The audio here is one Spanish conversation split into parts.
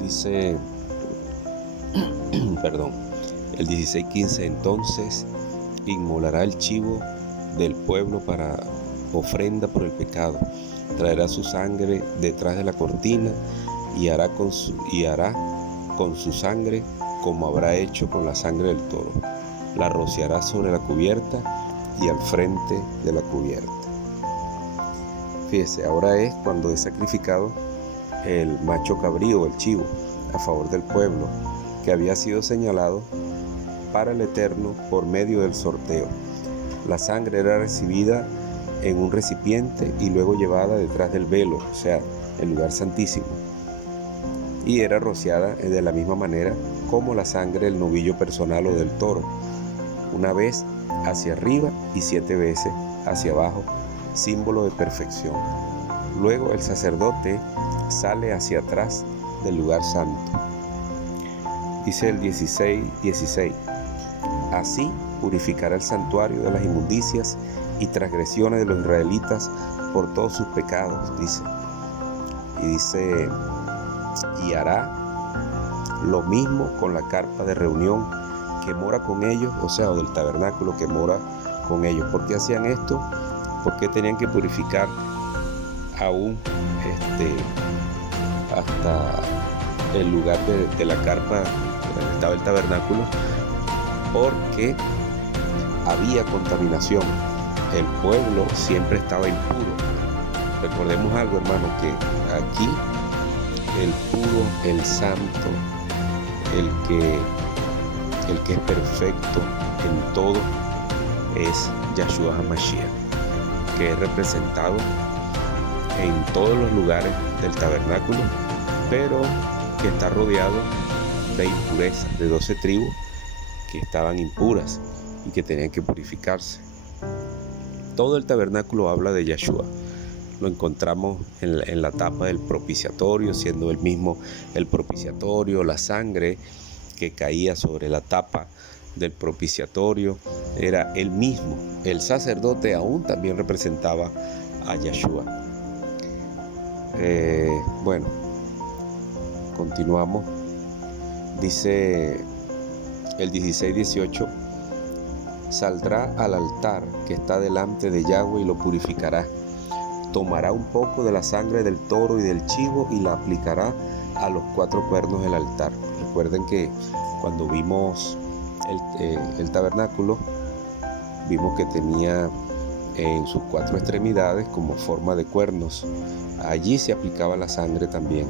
Dice, perdón, el 16:15, entonces inmolará el chivo del pueblo para ofrenda por el pecado, traerá su sangre detrás de la cortina y hará con su sangre como habrá hecho con la sangre del toro. La rociará sobre la cubierta y al frente de la cubierta. Fíjese, ahora es cuando es sacrificado el macho cabrío, el chivo, a favor del pueblo, que había sido señalado para el Eterno por medio del sorteo. La sangre era recibida en un recipiente y luego llevada detrás del velo, o sea, el lugar santísimo, y era rociada de la misma manera como la sangre del novillo personal o del toro, una vez hacia arriba y 7 veces hacia abajo, símbolo de perfección. Luego el sacerdote sale hacia atrás del lugar santo. Dice el 16:16, así purificará el santuario de las inmundicias y transgresiones de los israelitas por todos sus pecados, dice. Y dice, y hará lo mismo con la carpa de reunión que mora con ellos, o sea, o del tabernáculo que mora con ellos. ¿Por qué hacían esto? Porque tenían que purificar aún hasta el lugar de la carpa donde estaba el tabernáculo, porque había contaminación. El pueblo siempre estaba impuro. Recordemos algo, hermano, que aquí el puro, el santo, el que es perfecto en todo es Yahshua HaMashiach, que es representado en todos los lugares del tabernáculo, pero que está rodeado de impureza, de 12 tribus que estaban impuras y que tenían que purificarse. Todo el tabernáculo habla de Yahshua. Lo encontramos en la tapa del propiciatorio, siendo el mismo el propiciatorio, la sangre que caía sobre la tapa del propiciatorio era el mismo. El sacerdote aún también representaba a Yahshua. Bueno, continuamos. Dice el 16:18, saldrá al altar que está delante de Yahweh y lo purificará. Tomará un poco de la sangre del toro y del chivo y la aplicará a los 4 cuernos del altar. Recuerden que cuando vimos el tabernáculo, vimos que tenía en sus 4 extremidades como forma de cuernos. Allí se aplicaba la sangre también.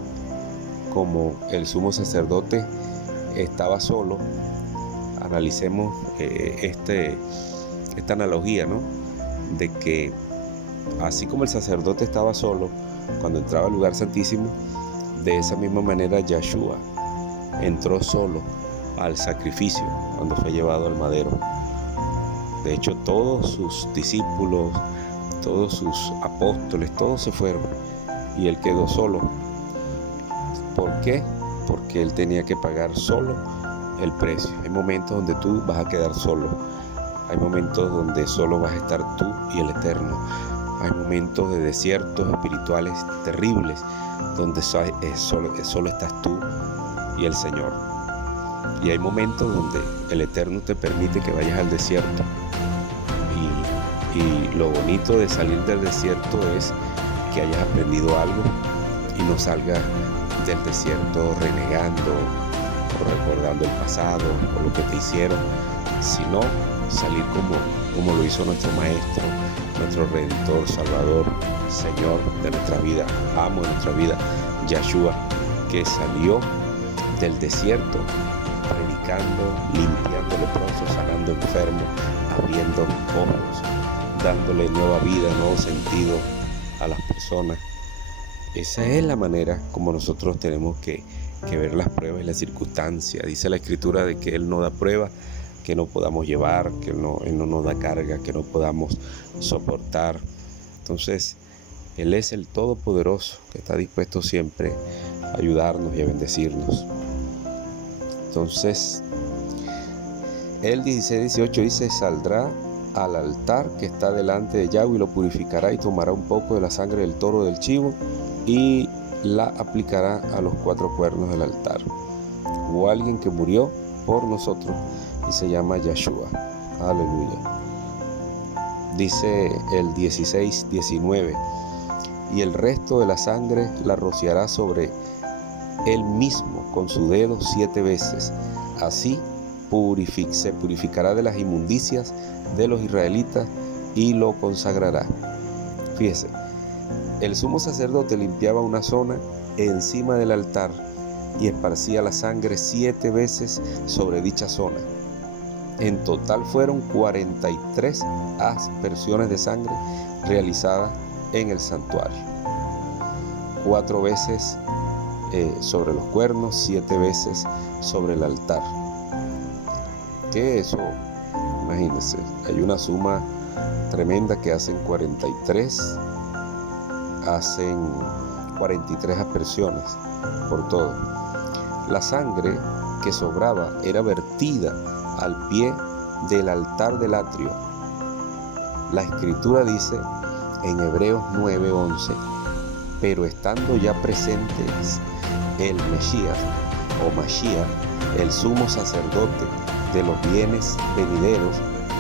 Como el sumo sacerdote estaba solo, analicemos esta analogía, ¿no? De que así como el sacerdote estaba solo cuando entraba al lugar santísimo, de esa misma manera Yahshua entró solo al sacrificio cuando fue llevado al madero. De hecho, todos sus discípulos, todos sus apóstoles, todos se fueron y él quedó solo. ¿Por qué? Porque él tenía que pagar solo el precio. Hay momentos donde tú vas a quedar solo. Hay momentos donde solo vas a estar tú y el Eterno. Hay momentos de desiertos espirituales terribles donde solo estás tú y el Señor. Y hay momentos donde el Eterno te permite que vayas al desierto. Y lo bonito de salir del desierto es que hayas aprendido algo y no salgas del desierto renegando o recordando el pasado o lo que te hicieron, sino salir como lo hizo nuestro Maestro, nuestro Redentor, Salvador, Señor de nuestra vida, amo de nuestra vida, Yahshua, que salió del desierto predicando, limpiando leprosos, sanando enfermos, abriendo ojos, dándole nueva vida, nuevo sentido a las personas. Esa es la manera como nosotros tenemos que ver las pruebas y las circunstancias. Dice la Escritura de que Él no da pruebas que no podamos llevar, que Él no nos da carga que no podamos soportar. Entonces, Él es el Todopoderoso que está dispuesto siempre a ayudarnos y a bendecirnos. Entonces, el 16:18 dice, saldrá al altar que está delante de Yahweh y lo purificará y tomará un poco de la sangre del toro del chivo y la aplicará a los 4 cuernos del altar. Hubo alguien que murió por nosotros y se llama Yeshua. Aleluya. Dice el 16-19: y el resto de la sangre la rociará sobre él mismo con su dedo 7 veces. Así se purificará de las inmundicias de los israelitas y lo consagrará. Fíjese, el sumo sacerdote limpiaba una zona encima del altar y esparcía la sangre 7 veces sobre dicha zona. En total fueron 43 aspersiones de sangre realizadas en el santuario. 4 veces sobre los cuernos, 7 veces sobre el altar. ¿Qué es eso? Imagínense, hay una suma tremenda que hacen 43 aspersiones por todo. La sangre que sobraba era vertida al pie del altar del atrio. La escritura dice en Hebreos 9:11: pero estando ya presentes el Mesías o Mashiach, el sumo sacerdote de los bienes venideros,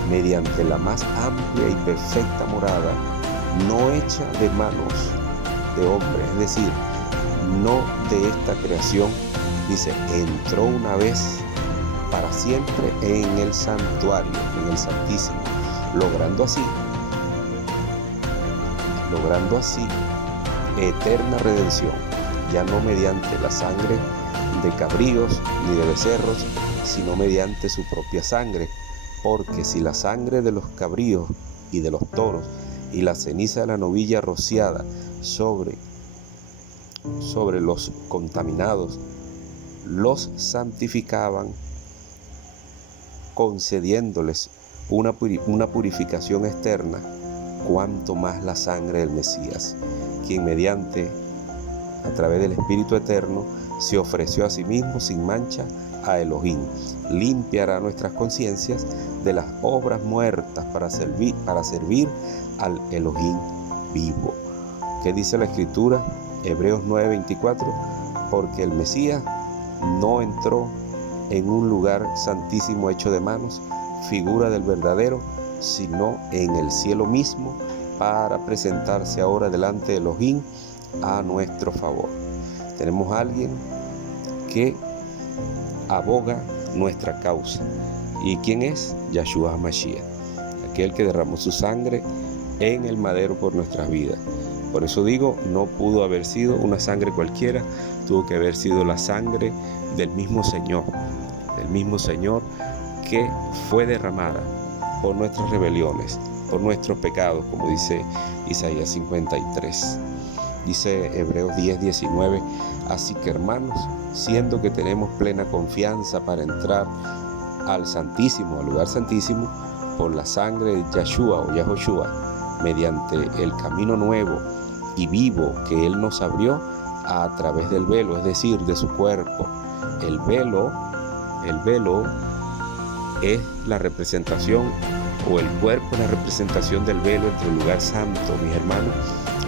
mediante la más amplia y perfecta morada, no hecha de manos de hombre, es decir, no de esta creación, dice, entró una vez para siempre en el santuario, en el Santísimo, logrando así eterna redención, ya no mediante la sangre de cabríos ni de becerros, sino mediante su propia sangre. Porque si la sangre de los cabríos y de los toros y la ceniza de la novilla rociada sobre los contaminados los santificaban, concediéndoles una purificación externa, cuanto más la sangre del Mesías, quien a través del Espíritu Eterno, se ofreció a sí mismo sin mancha a Elohim, limpiará nuestras conciencias de las obras muertas para servir al Elohim vivo. ¿Qué dice la Escritura? Hebreos 9:24: porque el Mesías no entró en un lugar santísimo hecho de manos, figura del verdadero, sino en el cielo mismo, para presentarse ahora delante de Elohim a nuestro favor. Tenemos a alguien que aboga nuestra causa. ¿Y quién es? Yeshua Mashiach, aquel que derramó su sangre en el madero por nuestras vidas. Por eso digo, no pudo haber sido una sangre cualquiera, tuvo que haber sido la sangre del mismo Señor que fue derramada por nuestras rebeliones, por nuestros pecados, como dice Isaías 53. Dice Hebreos 10:19: así que, hermanos, siendo que tenemos plena confianza para entrar al Santísimo, al lugar santísimo, por la sangre de Yeshua o Yahoshua, mediante el camino nuevo y vivo que Él nos abrió a través del velo, es decir, de su cuerpo. El velo es la representación, o el cuerpo es la representación del velo entre el lugar santo, mis hermanos,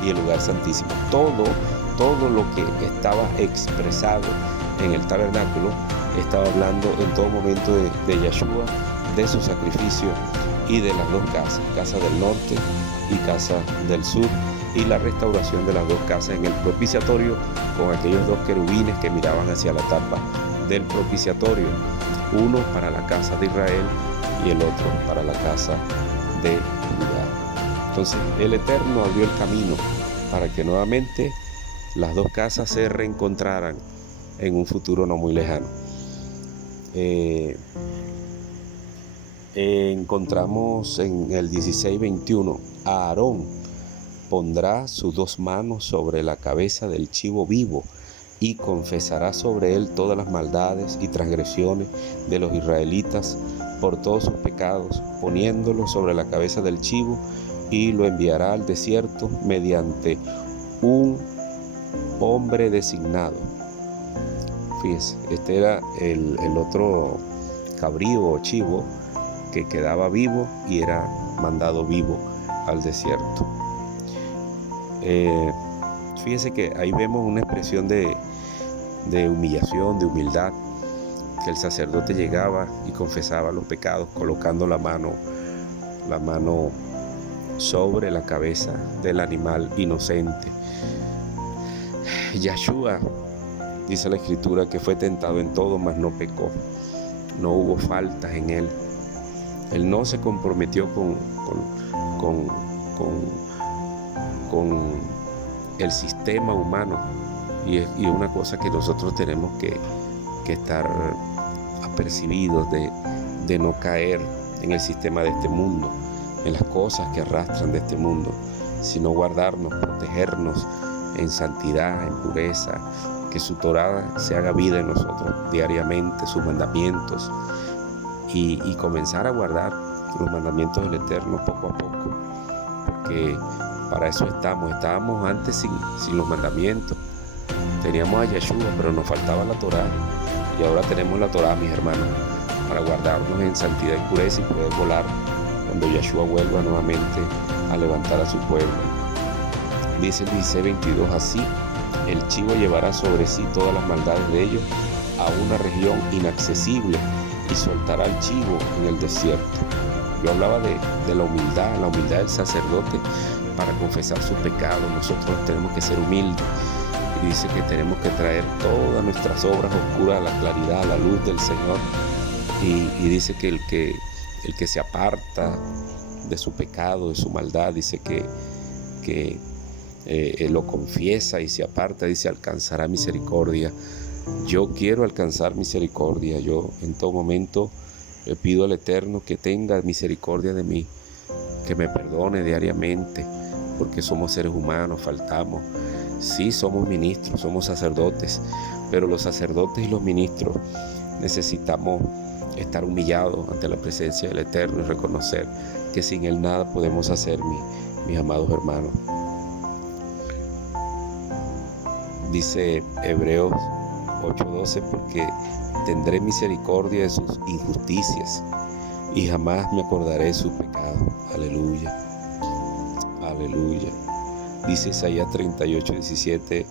y el lugar santísimo. Todo lo que estaba expresado en el tabernáculo estaba hablando en todo momento de Yeshua, de su sacrificio y de las 2 casas, casa del norte y casa del sur, y la restauración de las 2 casas en el propiciatorio, con aquellos 2 querubines que miraban hacia la tapa del propiciatorio, uno para la casa de Israel y el otro para la casa de Judá. Entonces el Eterno abrió el camino para que nuevamente las 2 casas se reencontraran en un futuro no muy lejano. Encontramos en el 16:21: Aarón pondrá sus 2 manos sobre la cabeza del chivo vivo y confesará sobre él todas las maldades y transgresiones de los israelitas por todos sus pecados, poniéndolo sobre la cabeza del chivo, y lo enviará al desierto mediante un hombre designado. Fíjese, este era el otro cabrío o chivo que quedaba vivo y era mandado vivo al desierto. fíjese que ahí vemos una expresión de humillación, de humildad, que el sacerdote llegaba y confesaba los pecados colocando la mano sobre la cabeza del animal inocente. Yahshua, dice la Escritura, que fue tentado en todo, mas no pecó. No hubo faltas en él. Él no se comprometió con el sistema humano. Y es una cosa que nosotros tenemos que estar apercibidos de no caer en el sistema de este mundo, en las cosas que arrastran de este mundo, sino guardarnos, protegernos en santidad, en pureza, que su Torá se haga vida en nosotros diariamente, sus mandamientos, y comenzar a guardar los mandamientos del Eterno poco a poco, porque para eso estábamos antes sin los mandamientos. Teníamos a Yahshua, pero nos faltaba la Torá, y ahora tenemos la Torá, mis hermanos, para guardarnos en santidad y pureza y poder volar cuando Yahshua vuelva nuevamente a levantar a su pueblo. Dice el 16:22, así el chivo llevará sobre sí todas las maldades de ellos a una región inaccesible y soltará al chivo en el desierto. Yo hablaba de la humildad del sacerdote para confesar sus pecados. Nosotros tenemos que ser humildes. Y dice que tenemos que traer todas nuestras obras oscuras a la claridad, a la luz del Señor. Y dice que el que se aparta de su pecado, de su maldad, dice que lo confiesa y se aparta, dice, alcanzará misericordia. Yo quiero alcanzar misericordia. Yo en todo momento le pido al Eterno que tenga misericordia de mí, que me perdone diariamente, porque somos seres humanos, faltamos. Sí, somos ministros, somos sacerdotes, pero los sacerdotes y los ministros necesitamos estar humillados ante la presencia del Eterno y reconocer que sin Él nada podemos hacer, mis amados hermanos. Dice Hebreos 8:12, porque tendré misericordia de sus injusticias y jamás me acordaré de sus pecados. Aleluya, aleluya. Dice Isaías 38:17,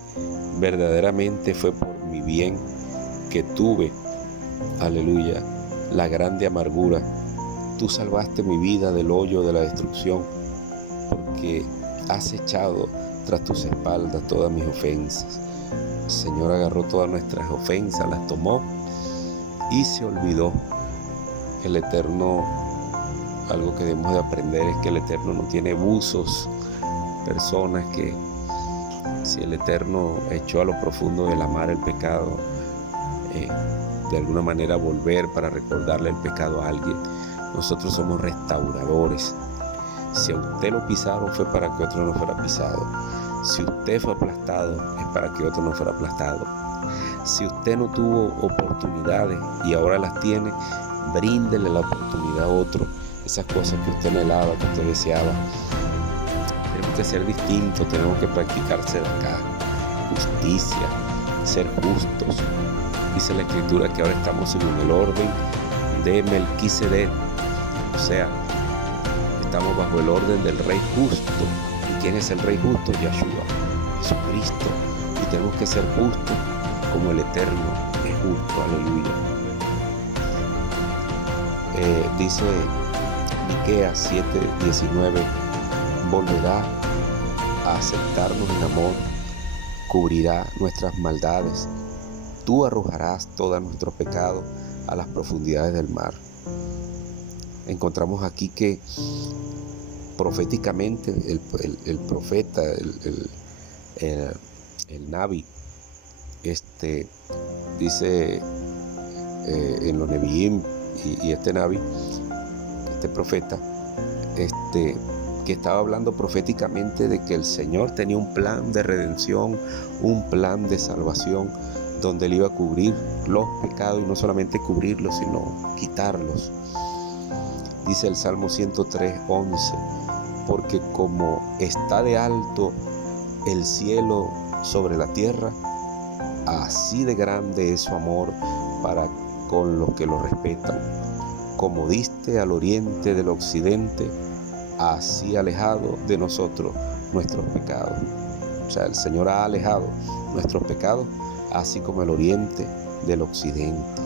verdaderamente fue por mi bien que tuve, aleluya, la grande amargura. Tú salvaste mi vida del hoyo de la destrucción, porque has echado tras tus espaldas todas mis ofensas. El Señor agarró todas nuestras ofensas, las tomó y se olvidó. El Eterno, algo que debemos de aprender es que el Eterno no tiene buzos, personas que, si el Eterno echó a lo profundo de la mar el pecado, de alguna manera volver para recordarle el pecado a alguien. Nosotros somos restauradores. Si a usted lo pisaron, fue para que otro no fuera pisado. Si usted fue aplastado, es para que otro no fuera aplastado. Si usted no tuvo oportunidades y ahora las tiene, bríndele la oportunidad a otro. Esas cosas que usted anhelaba, que usted deseaba. Tenemos que ser distintos, tenemos que practicar ser acá. Justicia, ser justos. Dice la Escritura que ahora estamos según el orden de Melquisedec. O sea, estamos bajo el orden del Rey Justo. ¿Y quién es el Rey Justo? Yahshua, Jesucristo. Y tenemos que ser justos como el Eterno es justo. Aleluya. Dice Miqueas 7:19, volverá a aceptarnos en amor, cubrirá nuestras maldades. Tú arrojarás todos nuestros pecados a las profundidades del mar. Encontramos aquí que proféticamente el profeta, el Nabi, dice en los Neviim, y este Nabi, este profeta, que estaba hablando proféticamente de que el Señor tenía un plan de redención, un plan de salvación, donde Él iba a cubrir los pecados, y no solamente cubrirlos, sino quitarlos. Dice el Salmo 103:11, porque como está de alto el cielo sobre la tierra, así de grande es su amor para con los que lo respetan. Como diste al oriente del occidente, así alejado de nosotros nuestros pecados. O sea, el Señor ha alejado nuestros pecados, así como el oriente del occidente.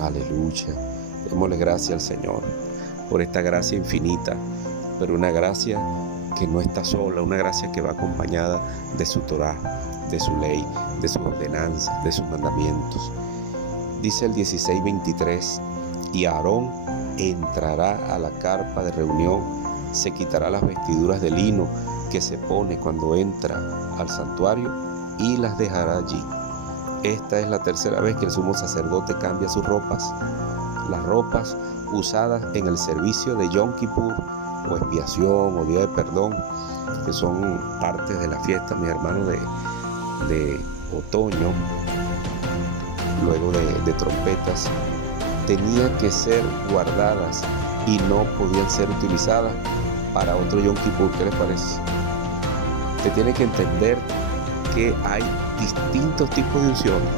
Aleluya. Démosle gracias al Señor por esta gracia infinita, pero una gracia que no está sola, una gracia que va acompañada de su Torá, de su ley, de sus ordenanzas, de sus mandamientos. Dice el 16:23, y Aarón entrará a la carpa de reunión, se quitará las vestiduras de lino que se pone cuando entra al santuario y las dejará allí. Esta es la tercera vez que el sumo sacerdote cambia sus ropas, las ropas usadas en el servicio de Yom Kippur o expiación o día de perdón, que son partes de la fiesta, mis hermanos, de otoño, luego de trompetas, tenían que ser guardadas y no podían ser utilizadas para otro Yom Kippur. ¿Qué les parece? Usted tiene que entender que hay distintos tipos de unciones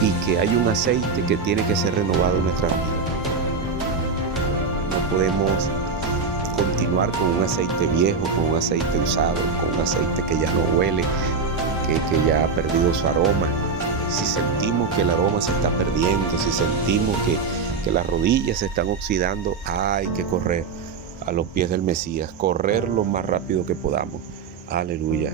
y que hay un aceite que tiene que ser renovado en nuestra vida. No podemos continuar con un aceite viejo, con un aceite usado, con un aceite que ya no huele, que ya ha perdido su aroma. Si sentimos que el aroma se está perdiendo, si sentimos que las rodillas se están oxidando, hay que correr a los pies del Mesías, correr lo más rápido que podamos. Aleluya.